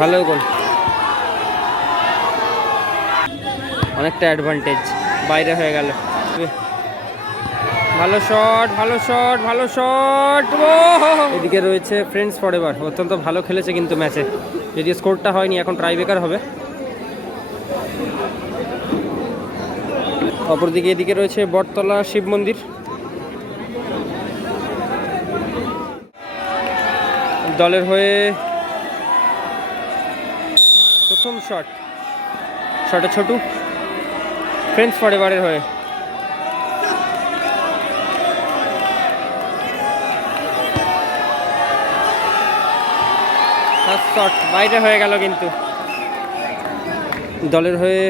ভালো গোল অনেকটা অ্যাডভান্টেজ বাইরে হয়ে গেল। ভালো শট ভালো শট ভালো শট এদিকে রয়েছে ফ্রেন্ডস ফরএভার অত্যন্ত ভালো খেলেছে কিন্তু ম্যাচে যদি স্কোরটা হয়নি, এখন ট্রাই ট্রাইবেকার হবে। অপরদিকে এদিকে রয়েছে বটতলা শিব মন্দির। দলের হয়ে প্রথম শট শটে ছোটু। ফ্রেন্ডস ফরএভারের হয়ে। ফার্স্ট শট বাইরে হয়ে গেল কিন্তু। দলের হয়ে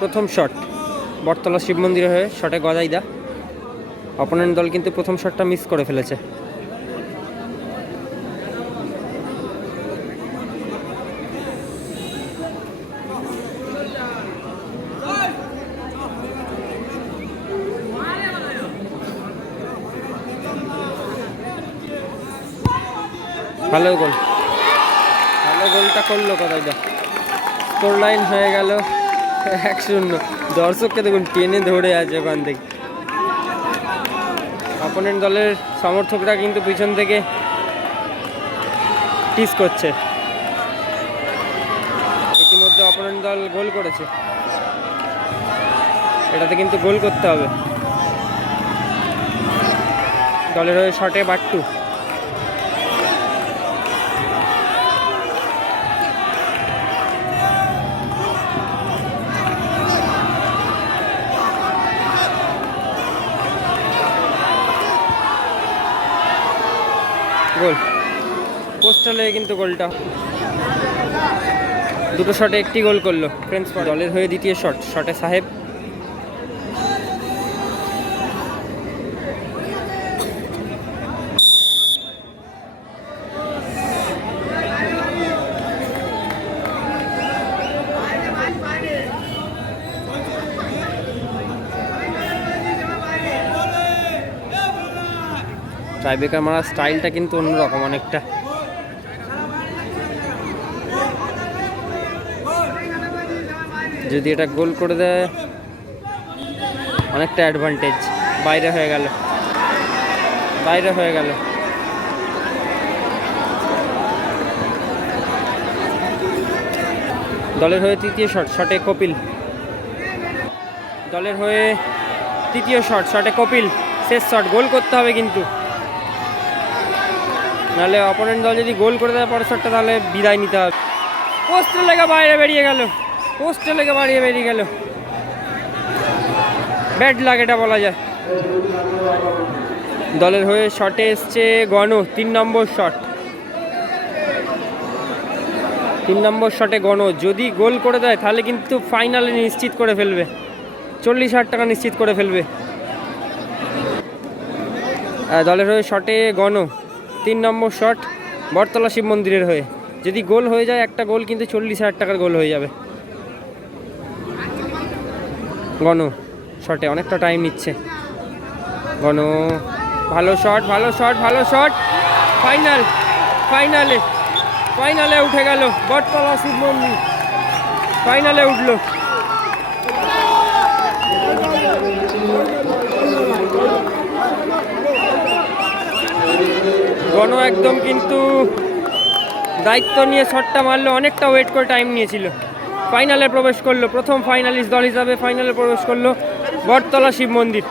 প্রথম শট বটতলা শিব মন্দিরের হয়ে শটে গজাইদা। অপোনেন্ট দল কিন্তু প্রথম শটটা মিস করে ফেলেছে। ভালো গোল। ভালো গোলটা করল কোথায় দা স্কোর লাইন হয়ে গেল এক শূন্য। দর্শককে দেখুন, টেনে ধরে আছে ওখান থেকে। অপোনেন্ট দলের সমর্থকরা কিন্তু পিছন থেকে টিস করছে। ইতিমধ্যে অপোনেন্ট দল গোল করেছে। এটাতে কিন্তু গোল করতে হবে। দলের হয়ে শটে বাট্টু। গোল। পোস্টার লেগে কিন্তু গোলটা। দুটো শটে একটি গোল করল ফ্রেন্ডস দলের হয়ে দ্বিতীয় শট শটে সাহেব। ট্রাইবেকার মারার স্টাইলটা কিন্তু অন্যরকম, অনেকটা। যদি এটা গোল করে দেয়, অনেকটা অ্যাডভান্টেজ বাইরে হয়ে গেল। বাইরে হয়ে গেল। দলের হয়ে তৃতীয় শট শটে কপিল। দলের হয়ে তৃতীয় শট শটে কপিল। শেষ শট গোল করতে হবে কিন্তু। নাহলে অপোনেন্ট দল যদি গোল করে দেয় পরের শটটা তাহলে বিদায় নিতে হবে। পোস্টের লেগে বাইরে বেরিয়ে গেল। পোস্টের লেগে বাইরে বেরিয়ে গেল। ব্যাড লাগ এটা বলা যায়। দলের হয়ে শটে এসছে গণ, তিন নম্বর শট তিন নম্বর শটে গণ, যদি গোল করে দেয়, তাহলে কিন্তু ফাইনালে নিশ্চিত করে ফেলবে। চল্লিশ হাজার টাকা নিশ্চিত করে ফেলবে। দলের হয়ে শটে গণ। তিন নম্বর শট বটতলা শিব মন্দিরের হয়ে। যদি গোল হয়ে যায়, একটা গোল কিন্তু চল্লিশ হাজার টাকার গোল হয়ে যাবে। গণ শটে অনেকটা টাইম নিচ্ছে। গণ ভালো শট ভালো শট ভালো শট ফাইনাল ফাইনালে ফাইনালে উঠে গেল বটতলা শিব মন্দির। ফাইনালে উঠল। গণ একদম কিন্তু দায়িত্ব নিয়ে শটটা মারলো, অনেকটা ওয়েট করে টাইম নিয়েছিল। ফাইনালে প্রবেশ করল, প্রথম ফাইনালিস্ট দল হিসাবে ফাইনালে প্রবেশ করল বটতলা শিব মন্দির।